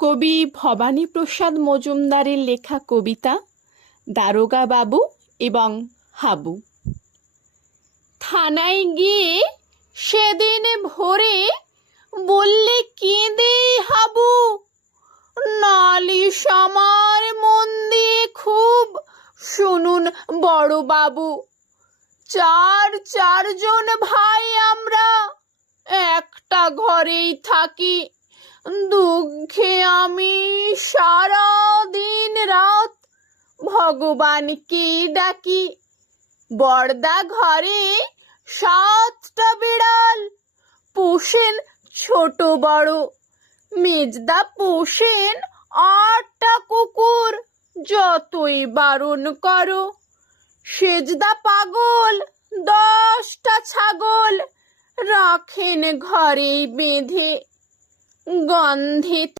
কবি ভবানীপ্রসাদ মজুমদারের লেখা কবিতা দারোগা বাবু এবং হাবু। থানায় গিয়ে সেদিন ভোরে বললে কেঁদে হাবু, নালিশ আমার মন দিয়ে খুব শুনুন বড় বাবু। চারজন ভাই আমরা একটা ঘরেই থাকি, দুঃখে আমি সারা দিন রাত ভগবানকে ডাকি। বর্দা ঘরে 7টা বিড়াল পোষেন ছোট বড়, মেজদা পোষেন 8টা কুকুর, যতই বারণ করো। সেজদা পাগল 10টা ছাগল রাখেন ঘরেই বেঁধে, গন্ধে